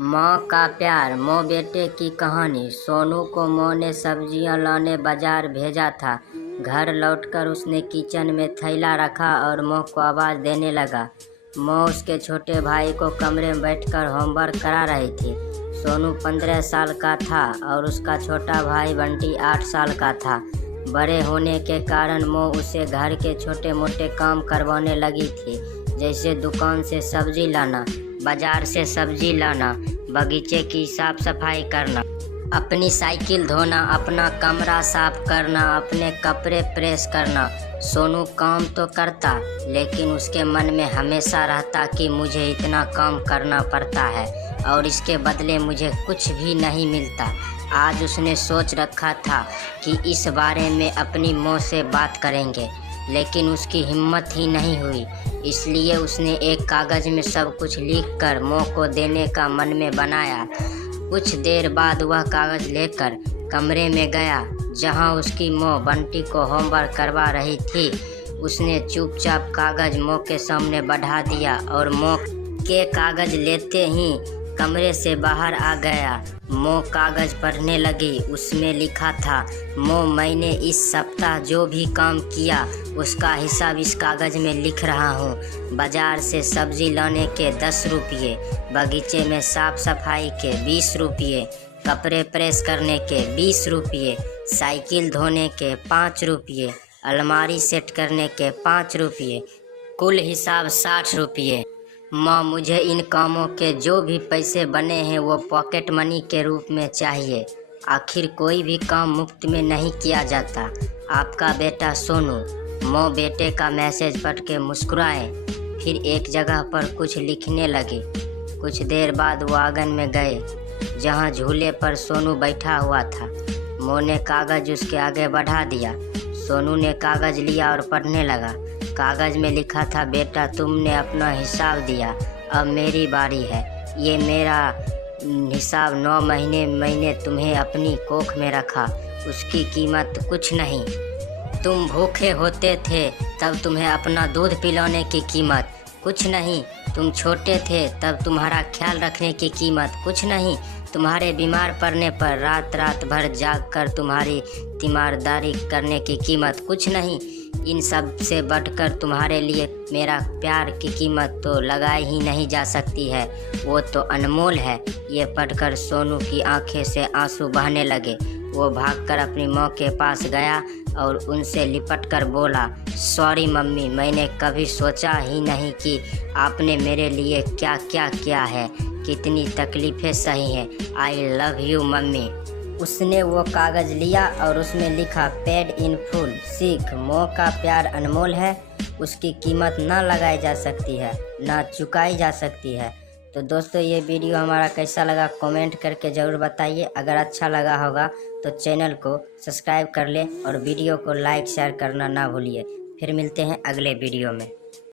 माँ का प्यार। माँ बेटे की कहानी। सोनू को माँ ने सब्जियां लाने बाजार भेजा था। घर लौटकर उसने किचन में थैला रखा और माँ को आवाज़ देने लगा। माँ उसके छोटे भाई को कमरे में बैठकर होमवर्क करा रही थी। सोनू 15 साल का था और उसका छोटा भाई बंटी 8 साल का था। बड़े होने के कारण माँ उसे घर के छोटे मोटे काम करवाने लगी थी, जैसे दुकान से सब्जी लाना, बाजार से सब्जी लाना, बगीचे की साफ सफाई करना, अपनी साइकिल धोना, अपना कमरा साफ करना, अपने कपड़े प्रेस करना। सोनू काम तो करता, लेकिन उसके मन में हमेशा रहता कि मुझे इतना काम करना पड़ता है और इसके बदले मुझे कुछ भी नहीं मिलता। आज उसने सोच रखा था कि इस बारे में अपनी माँ से बात करेंगे, लेकिन उसकी हिम्मत ही नहीं हुई। इसलिए उसने एक कागज़ में सब कुछ लिखकर माँ को देने का मन में बनाया। कुछ देर बाद वह कागज़ लेकर कमरे में गया जहाँ उसकी माँ बंटी को होमवर्क करवा रही थी। उसने चुपचाप कागज़ माँ के सामने बढ़ा दिया और माँ के कागज़ लेते ही कमरे से बाहर आ गया। माँ कागज़ पढ़ने लगी। उसमें लिखा था, माँ मैंने इस सप्ताह जो भी काम किया उसका हिसाब इस कागज़ में लिख रहा हूँ। बाजार से सब्जी लाने के 10 रुपये, बगीचे में साफ सफाई के 20 रुपये, कपड़े प्रेस करने के 20 रुपये, साइकिल धोने के 5 रुपये, अलमारी सेट करने के 5 रुपये, कुल हिसाब 60 रुपये। माँ मुझे इन कामों के जो भी पैसे बने हैं वो पॉकेट मनी के रूप में चाहिए। आखिर कोई भी काम मुफ्त में नहीं किया जाता। आपका बेटा सोनू। माँ बेटे का मैसेज पढ़ के मुस्कुराए, फिर एक जगह पर कुछ लिखने लगे। कुछ देर बाद वो आंगन में गए जहाँ झूले पर सोनू बैठा हुआ था। माँ ने कागज़ उसके आगे बढ़ा दिया। सोनू ने कागज़ लिया और पढ़ने लगा। कागज़ में लिखा था, बेटा तुमने अपना हिसाब दिया, अब मेरी बारी है। ये मेरा हिसाब 9 महीने मैंने तुम्हें अपनी कोख में रखा, उसकी कीमत कुछ नहीं। तुम भूखे होते थे तब तुम्हें अपना दूध पिलाने की कीमत कुछ नहीं। तुम छोटे थे तब तुम्हारा ख्याल रखने की कीमत कुछ नहीं। तुम्हारे बीमार पड़ने पर रात रात भर जाग कर तुम्हारी तीमारदारी करने की कीमत कुछ नहीं। इन सब से बढ़कर तुम्हारे लिए मेरा प्यार की कीमत तो लगाई ही नहीं जा सकती है, वो तो अनमोल है। ये पढ़कर सोनू की आंखें से आंसू बहने लगे। वो भागकर अपनी माँ के पास गया और उनसे लिपटकर बोला, सॉरी मम्मी, मैंने कभी सोचा ही नहीं कि आपने मेरे लिए क्या क्या किया है, कितनी तकलीफ़ें सही हैं। I love you mummy. उसने वो कागज़ लिया और उसमें लिखा, पेड इन फुल। सीख, माँ का प्यार अनमोल है, उसकी कीमत ना लगाई जा सकती है, ना चुकाई जा सकती है। तो दोस्तों ये वीडियो हमारा कैसा लगा कमेंट करके ज़रूर बताइए। अगर अच्छा लगा होगा तो चैनल को सब्सक्राइब कर लें और वीडियो को लाइक शेयर करना ना भूलिए। फिर मिलते हैं अगले वीडियो में।